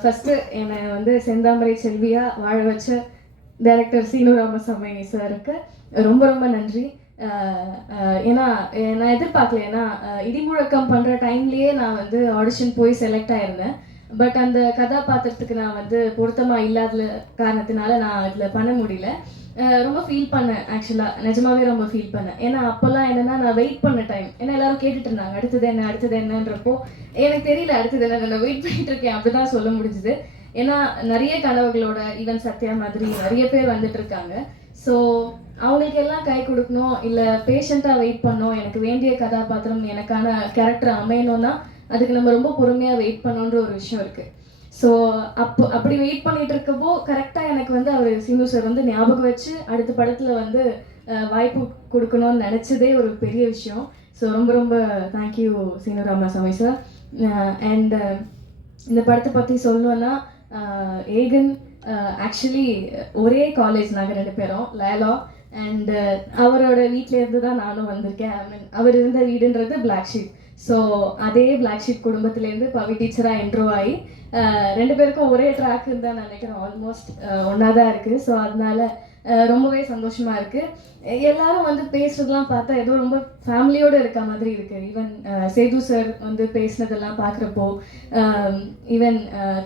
First என்னை வந்து செந்தாமரை செல்வியாக வாழ வச்ச டைரக்டர் சீனு ராமசாமி சாருக்கு ரொம்ப ரொம்ப நன்றி. ஏன்னா நான் எதிர்பார்க்கல ஏன்னா இடிமுழக்கம் பண்ணுற டைம்லேயே நான் வந்து ஆடிஷன் போய் செலக்ட் ஆயிருந்தேன். பட் அந்த கதாபாத்திரத்துக்கு நான் வந்து பொருத்தமாக இல்லாத காரணத்தினால நான் இதில் பண்ண முடியல. ரொம்ப ஃபீல் பண்ணேன் ஆக்சுவலாக நிஜமாவே ரொம்ப ஃபீல் பண்ணேன். ஏன்னா அப்போல்லாம் என்னென்னா நான் வெயிட் பண்ண டைம் ஏன்னா எல்லாரும் கேட்டுட்டு இருந்தாங்க அடுத்தது என்ன அடுத்தது என்னன்றப்போ எனக்கு தெரியல அடுத்தது என்ன நான் வெயிட் பண்ணிட்டு இருக்கேன் அப்படிதான் சொல்ல முடிஞ்சுது. ஏன்னா நிறைய கனவுகளோட ஈவன் சத்யா மாதிரி நிறைய பேர் வந்துட்டு இருக்காங்க. ஸோ அவங்களுக்கு எல்லாம் கை கொடுக்கணும் இல்லை பேஷண்ட்டாக வெயிட் பண்ணணும் எனக்கு வேண்டிய கதாபாத்திரம் எனக்கான கேரக்டர் அமையணும்னா அதுக்கு நம்ம ரொம்ப பொறுமையாக வெயிட் பண்ணணுன்ற ஒரு விஷயம் இருக்குது ஸோ அப்போ அப்படி வெயிட் பண்ணிட்டு இருக்கப்போ கரெக்ட் வந்து அவர் சிந்து சார் வந்து ஞாபகம் வச்சு அடுத்த படத்தில் வந்து வாய்ப்பு கொடுக்கணும்னு நினச்சதே ஒரு பெரிய விஷயம். ஸோ ரொம்ப ரொம்ப thank you Seenu Ramasamy sir and இந்த படத்தை பற்றி சொல்லணும்னா ஏகன் ஆக்சுவலி ஒரே காலேஜ் நாங்கள் ரெண்டு பேரும் லேலா அண்ட் அவரோட வீட்டிலேருந்து தான் நானும் வந்திருக்கேன். ஐ மீன் அவர் இருந்த வீடுன்றது பிளாக் ஷீட் ஸோ அதே பிளாக் ஷீட் குடும்பத்துலேருந்து பவி டீச்சராக என்ட்ரோ ஆகி ரெண்டு பேருக்கும் ஒரே ட்ராக் தான் நினைக்கிறேன். ஆல்மோஸ்ட் ஒன்றா தான் இருக்குது ஸோ அதனால ரொம்பவே சந்தோஷமாக இருக்குது எல்லாரும் வந்து பேசுறதெல்லாம் பார்த்தா ஏதோ ரொம்ப ஃபேமிலியோடு இருக்க மாதிரி இருக்குது ஈவன் சேது சார் வந்து பேசுனதெல்லாம் பார்க்குறப்போ ஈவன்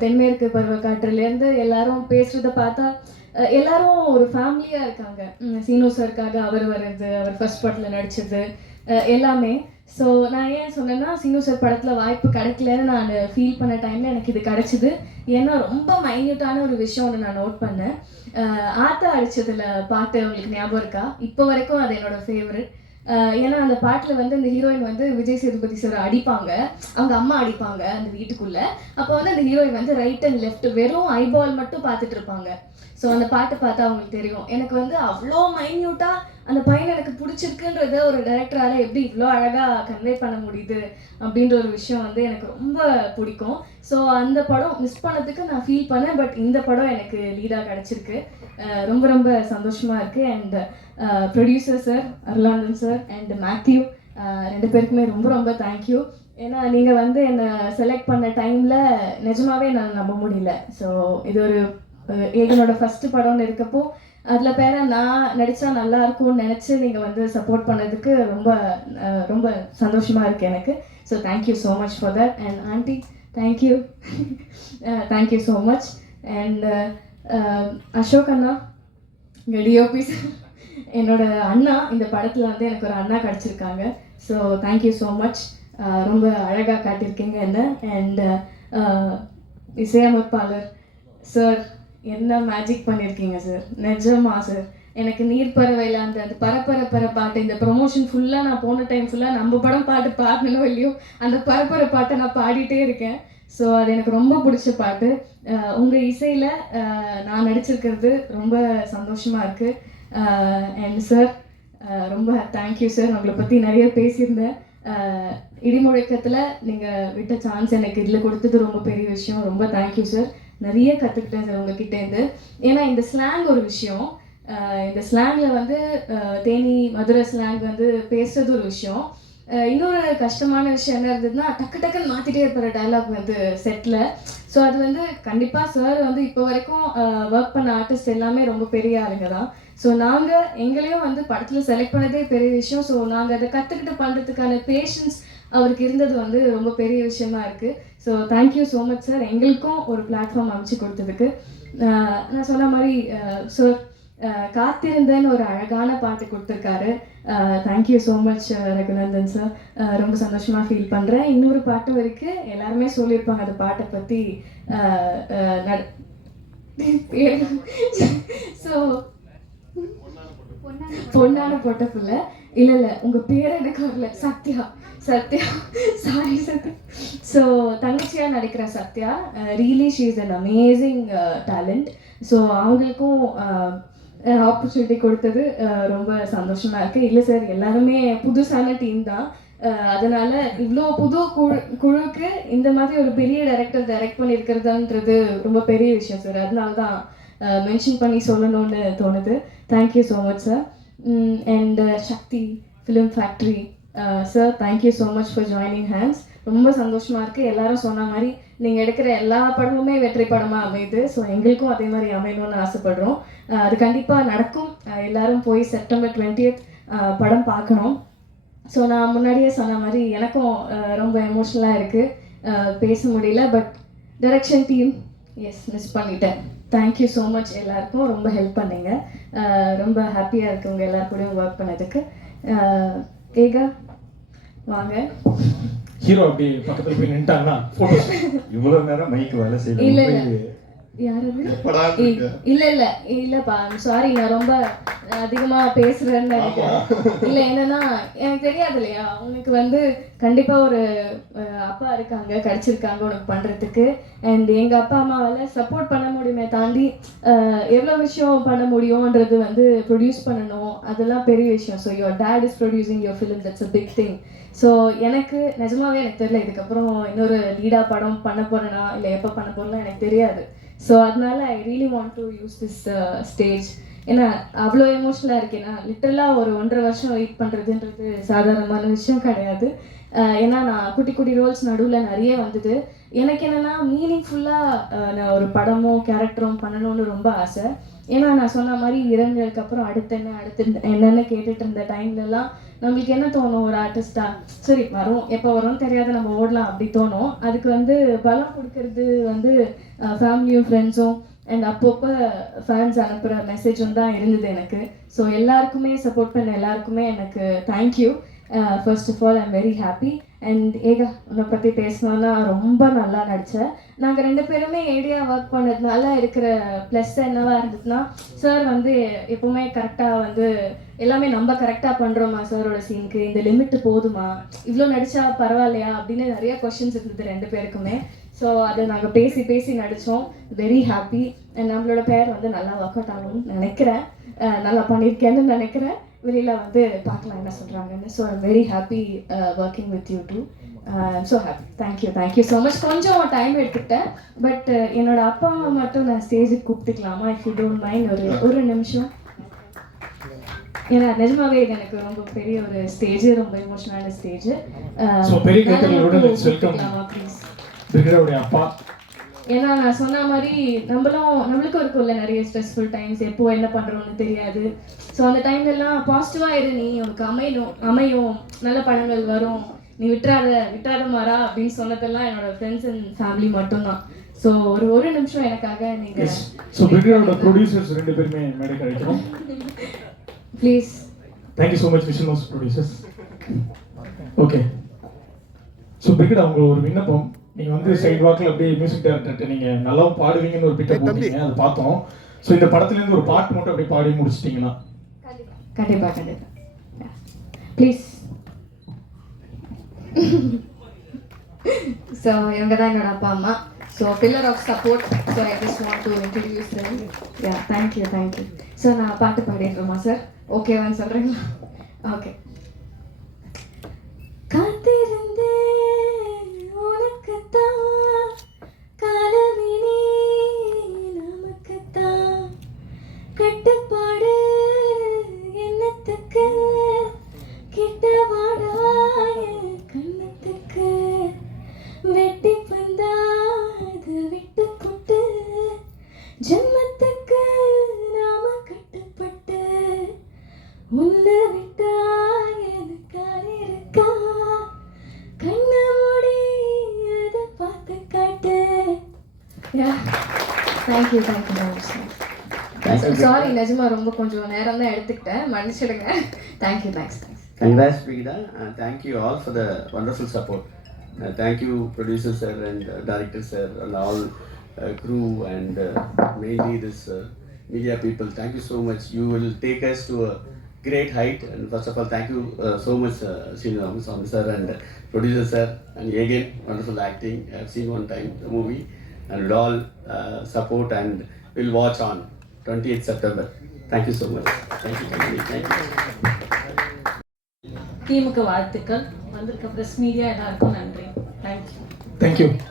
தென்மேற்கு பருவக்காற்றுலேருந்து எல்லாரும் பேசுகிறத பார்த்தா எல்லாரும் ஒரு ஃபேமிலியாக இருக்காங்க. சீனு சாருக்காக அவர் வர்றது அவர் ஃபர்ஸ்ட் படத்தில் நடிச்சது எல்லாமே. ஸோ நான் ஏன் சொன்னேன்னா சிங்கு சார் படத்தில் வாய்ப்பு கிடைக்கலன்னு நான் ஃபீல் பண்ண டைமில் எனக்கு இது கிடைச்சிது. ஏன்னா ரொம்ப மைன்யூட்டான ஒரு விஷயம் ஒன்று நான் நோட் பண்ணேன். ஆத்தா அடித்ததில் பாட்டு உங்களுக்கு ஞாபகம் இருக்கா? இப்போ வரைக்கும் அது என்னோட ஃபேவரட் ஏன்னா அந்த பாட்டில் வந்து அந்த ஹீரோயின் வந்து விஜய் சேதுபதி சார் அடிப்பாங்க. அவங்க அம்மா அடிப்பாங்க அந்த வீட்டுக்குள்ளே. அப்போ வந்து அந்த ஹீரோயின் வந்து ரைட் அண்ட் லெஃப்ட் வெறும் ஐபால் மட்டும் பார்த்துட்டு இருப்பாங்க. ஸோ அந்த பாட்டை பார்த்தா அவங்களுக்கு தெரியும். எனக்கு வந்து அவ்வளோ மைன்யூட்டாக அந்த பையன் எனக்கு பிடிச்சிருக்குன்றத ஒரு டைரக்டரால் எப்படி இவ்வளோ அழகாக கன்வே பண்ண முடியுது அப்படின்ற ஒரு விஷயம் வந்து எனக்கு ரொம்ப பிடிக்கும். ஸோ அந்த படம் மிஸ் பண்ணதுக்கு நான் ஃபீல் பண்ணேன். பட் இந்த படம் எனக்கு லீடாக கிடச்சிருக்கு. ரொம்ப ரொம்ப சந்தோஷமாக இருக்குது and producer sir Arulanandan sir and Matthew ரெண்டு பேருக்குமே ரொம்ப ரொம்ப தேங்க்யூ ஏன்னா நீங்கள் வந்து என்னை செலக்ட் பண்ண டைமில் நிஜமாவே நான் நம்ப முடியல. ஸோ இது ஒரு ஏகனோட ஃபஸ்ட்டு படம்னு இருக்கப்போ அதில் பேர நான் நடித்தா நல்லா இருக்கும்னு நினச்சி நீங்கள் வந்து சப்போர்ட் பண்ணதுக்கு ரொம்ப ரொம்ப சந்தோஷமாக இருக்குது எனக்கு. So thank you so much for that and aunty thank you thank you so much and Ashok அண்ணா இங்கே டிஓபி என்னோட அண்ணா இந்த படத்தில் வந்து எனக்கு ஒரு அண்ணா கிடச்சிருக்காங்க. So thank you so much ரொம்ப அழகாக காட்டியிருக்கீங்க என்ன. அண்ட் இசையமைப்பாளர் சார் என்ன மேஜிக் பண்ணியிருக்கீங்க சார் நிஜமா சார் எனக்கு நீர் பறவையில் அந்த அந்த பரப்பர பர பாட்டு இந்த ப்ரொமோஷன் ஃபுல்லாக நான் போன டைம் ஃபுல்லாக நம்ம படம் பாட்டு பாடணும் இல்லையோ அந்த பரப்பர பாட்டை நான் பாடிட்டே இருக்கேன். ஸோ அது எனக்கு ரொம்ப பிடிச்ச பாட்டு. உங்கள் இசையில் நான் நடிச்சிருக்கிறது ரொம்ப சந்தோஷமாக இருக்குது அண்ட் சார் ரொம்ப தேங்க்யூ சார் உங்களை பற்றி நிறைய பேசியிருந்தேன். இடிமுழக்கத்தில் நீங்கள் விட்ட சான்ஸ் எனக்கு இதில் கொடுத்தது ரொம்ப பெரிய விஷயம். ரொம்ப தேங்க்யூ சார் நிறைய கற்றுக்கிட்டேன் சார் உங்ககிட்டேருந்து ஏன்னா இந்த ஸ்லாங் ஒரு விஷயம். இந்த ஸ்லாங்கில் வந்து தேனி மதுரை ஸ்லாங் வந்து பேசுறது ஒரு விஷயம். இன்னொரு கஷ்டமான விஷயம் என்ன இருந்ததுன்னா டக்கு டக்குன்னு மாற்றிட்டே இருப்பார் டைலாக் வந்து செட்டில் ஸோ அது வந்து கண்டிப்பாக சார் வந்து இப்போ வரைக்கும் ஒர்க் பண்ண ஆர்டிஸ்ட் எல்லாமே ரொம்ப பெரிய ஆளுங்க தான். ஸோ நாங்கள் எங்களையும் வந்து படத்தில் செலக்ட் பண்ணதே பெரிய விஷயம். ஸோ நாங்கள் அதை கற்றுக்கிட்டு பண்ணுறதுக்கான பேஷன்ஸ் அவருக்கு இருந்தது வந்து ரொம்ப பெரிய விஷயமா இருக்குது so thank you so much sir எங்களுக்கும் ஒரு பிளாட்ஃபார்ம் அமைச்சு கொடுத்ததுக்கு. நான் சொன்ன மாதிரி சார் காத்திருந்தேன்னு ஒரு அழகான பாட்டு கொடுத்துருக்காரு. Thank you so much Raghunandan sir ரொம்ப சந்தோஷமாக ஃபீல் பண்ணுறேன் இன்னொரு பாட்டும் இருக்குது எல்லாருமே சொல்லியிருப்பாங்க அந்த பாட்டை பற்றி ஸோ பொன்னான போட்ட பிள்ளை. இல்லை இல்லை உங்கள் பேர் எனக்கு வரல. சத்யா. சத்யா சாரி சத்யா. ஸோ தங்கச்சியாக நடிக்கிற Sathya really she is an amazing talent so அவங்களுக்கும் uh, uh, ஆப்பர்ச்சுனிட்டி கொடுத்தது uh, ரொம்ப சந்தோஷமாக இருக்குது இல்லை சார் எல்லாருமே புதுசான டீம் தான். அதனால் அதனால இவ்வளோ புது குழு குழுக்கு இந்த மாதிரி ஒரு பெரிய டைரக்டர் டைரக்ட் பண்ணியிருக்கிறதுன்றது ரொம்ப பெரிய விஷயம் சார் அதனால தான் மென்ஷன் பண்ணி சொல்லணும்னு தோணுது. Thank you so much sir and Shakthi film factory sir thank you so much for joining hands ரொம்ப சந்தோஷமாக இருக்குது எல்லாரும் சொன்ன மாதிரி நீங்கள் எடுக்கிற எல்லா படமுமே வெற்றி படமாக அமையுது. ஸோ எங்களுக்கும் அதே மாதிரி அமையணும்னு ஆசைப்படுறோம். Uh, அது கண்டிப்பாக நடக்கும். Uh, எல்லாரும் போய் செப்டம்பர் டுவெண்ட்டியத் uh, படம் பார்க்கணும். ஸோ நான் முன்னாடியே சொன்ன மாதிரி எனக்கும் ரொம்ப எமோஷ்னலாக இருக்குது பேச முடியல பட் டைரக்ஷன் டீம் எஸ் மிஸ் பண்ணிட்டேன். தேங்க்யூ ஸோ மச் எல்லாருக்கும். ரொம்ப ஹெல்ப் பண்ணீங்க. ரொம்ப ஹாப்பியாக இருக்குது உங்கள் எல்லார் கூடயும் ஒர்க் பண்ணதுக்கு. ஏகா வாங்க ஹீரோ அப்படி பக்கத்துல போய் நின்ட்டாங்கன்னா இவ்வளவு நேரம் மைக் வேலை செய்யல இல்ல, இல்ல. இல்ல இல்ல இல்லப்பா சாரி நான் ரொம்ப அதிகமா பேசுறேன்னு நினைக்கிறேன். இல்ல என்னன்னா எனக்கு தெரியாது இல்லையா உனக்கு வந்து கண்டிப்பா ஒரு அப்பா இருக்காங்க கிடைச்சிருக்காங்க உனக்கு பண்றதுக்கு. அண்ட் எங்க அப்பா அம்மாவால சப்போர்ட் பண்ண முடியுமே தாண்டி எவ்வளவு விஷயம் பண்ண முடியும்ன்றது வந்து ப்ரொடியூஸ் பண்ணணும். அதெல்லாம் பெரிய விஷயம். So your dad is producing your film that's a big thing so எனக்கு நிஜமாவே எனக்கு தெரியல. இதுக்கப்புறம் இன்னொரு லீடா படம் பண்ண போறேனா இல்லை எப்போ பண்ண போறேன்னா எனக்கு தெரியாது. ஸோ அதனால I really want to use this stage ஏன்னா அவ்வளோ எமோஷ்னலாக இருக்கேன்னா லிட்டரலாக ஒரு ஒன்றரை வருஷம் வெயிட் பண்ணுறதுன்றது சாதாரணமான விஷயம் கிடையாது. Uh, ஏன்னா நான் குட்டி குட்டி ரோல்ஸ் நடுவில் நிறைய வந்தது. எனக்கு என்னென்னா மீனிங்ஃபுல்லாக uh, நான் ஒரு படமோ கேரக்டரும் பண்ணணும்னு ரொம்ப ஆசை. ஏன்னா நான் சொன்ன மாதிரி இறந்ததுக்கு அப்புறம் அடுத்து என்ன அடுத்து என்னென்னு கேட்டுட்டு இருந்த டைம்லலாம் நம்மளுக்கு என்ன தோணும்? ஒரு ஆர்டிஸ்டா சரி வரும். எப்போ வரும்னு தெரியாத. நம்ம ஓடலாம். அப்படி தோணும். அதுக்கு வந்து பலம் கொடுக்கறது வந்து ஃபேமிலியும் ஃப்ரெண்ட்ஸும் அண்ட் அப்பப்போ ஃபேன்ஸ் அனுப்புகிற மெசேஜும் தான் இருந்தது எனக்கு. ஸோ எல்லாருக்குமே சப்போர்ட் பண்ண எல்லாருக்குமே எனக்கு thank you first of all I'm very happy and Eka உன்னை பற்றி பேசணுன்னா ரொம்ப நல்லா நடித்தேன் நாங்கள் ரெண்டு பேருமே ஏடியா ஒர்க் பண்ணதுனால இருக்கிற ப்ளஸ் என்னவா இருந்ததுன்னா சார் வந்து எப்பவுமே கரெக்டாக வந்து எல்லாமே நம்ம கரெக்டாக பண்ணுறோமா சாரோட சீனுக்கு இந்த லிமிட் போதுமா? இவ்வளோ நடித்தா பரவாயில்லையா? அப்படின்னு நிறைய கொஷின்ஸ் இருந்தது ரெண்டு பேருக்குமே. ஸோ அதை நாங்கள் பேசி பேசி நடித்தோம் வெரி ஹாப்பி நம்மளோட பேர் வந்து நல்லா ஒர்க் அவுட் ஆகும்னு நினைக்கிறேன். Uh, நல்லா பண்ணியிருக்கேன்னு நினைக்கிறேன். வெளியில் வந்து பார்க்கலாம் என்ன சொல்கிறாங்கன்னு so I'm very happy working with you too so happy thank you thank you so much கொஞ்சம் டைம் எடுத்துக்கிட்டேன். பட் என்னோட அப்பா அம்மா மட்டும் நான் ஸ்டேஜுக்கு கூப்பிட்டுக்கலாமா? இஃப் யூ டோன்ட் மைண்ட் ஒரு ஒரு நிமிஷம். ஏன்னா நிஜமாவே இது எனக்கு ரொம்ப பெரிய ஒரு ஸ்டேஜ் ரொம்ப எமோஷனலான ஸ்டேஜ் So, பெரிய. ப்ளீஸ் பிரிகேடோடைய அப்பா. ஏன்னா நான் சொன்ன மாதிரி நம்மளும் நம்மளுக்கும் இருக்கும்ல நிறைய ஸ்ட்ரெஸ்ஃபுல் டைம்ஸ் எப்போ என்ன பண்ணுறோம்னு தெரியாது. ஸோ அந்த டைம்லலாம் பாசிட்டிவாக இரு நீ உனக்கு அமையும் அமையும். நல்ல படங்கள் வரும். நீ விட்டுறாத விட்டுறாத மாறா அப்படின்னு சொன்னதெல்லாம் என்னோட ஃப்ரெண்ட்ஸ் அண்ட் ஃபேமிலி மட்டும்தான். ஸோ ஒரு ஒரு நிமிஷம் எனக்காக நீங்கள் எஸ் ஸோ பிரிகேடோட ப்ரொடியூசர்ஸ் ரெண்டு பேருமே மேடை கிடைக்கிறோம் please thank you so much vision most producers okay so Brigida அவங்க ஒரு விண்ணப்பம். நீங்கள் வந்து சைட் வாக்கில் அப்படியே மியூசிக் டைரக்டர்கிட்ட நீங்கள் நல்லா பாடுவீங்கன்னு ஒரு பிட்டை போட்டீங்க அதை பார்த்தோம். ஸோ இந்த படத்துலேருந்து ஒரு பாட்டு மட்டும் அப்படியே பாடி முடிச்சிட்டிங்கன்னா கண்டிப்பா. கண்டிப்பா. ப்ளீஸ் ஸோ இவங்க தான் என்னோட அப்பா அம்மா. So pillar of support so I just want to introduce yeah thank you thank you so நான் பாட்டு பாடிடுறோமா சார் ஓகேவான்னு சொல்கிறீங்களா ஓகே ஜென்மத்துக்கு நாம கட்டுப்பட்டு உன்னை விட்டா எனக்கு இருக்கா? கண்ண மூடி அதை பார்த்து காட்டு. தேங்க்யூ தேங்க்யூ தேங்க்யூ சாரி நிஜமா ரொம்ப கொஞ்சம் நேரம் தான் எடுத்துக்கிட்டேன். மன்னிச்சிடுங்க. Thank you thanks thanks Congrats, Prida. Uh, thank you all for the wonderful support. Uh, thank you, producer sir and uh, director sir and all uh, crew and uh, mainly this uh, media people. Thank you so much. You will take us to a great height. And first of all, thank you uh, so much, uh, Senior Ramaswamy sir and uh, producer sir. And again, wonderful acting. I've seen one time the movie, and we'll all uh, support and we'll watch on 28th September. Thank you so much. Thank you, Kamini. Thank you. டீமுக்கு வாழ்த்துக்கள் வந்திருக்க press media எல்லாருக்கும் நன்றி thank you thank you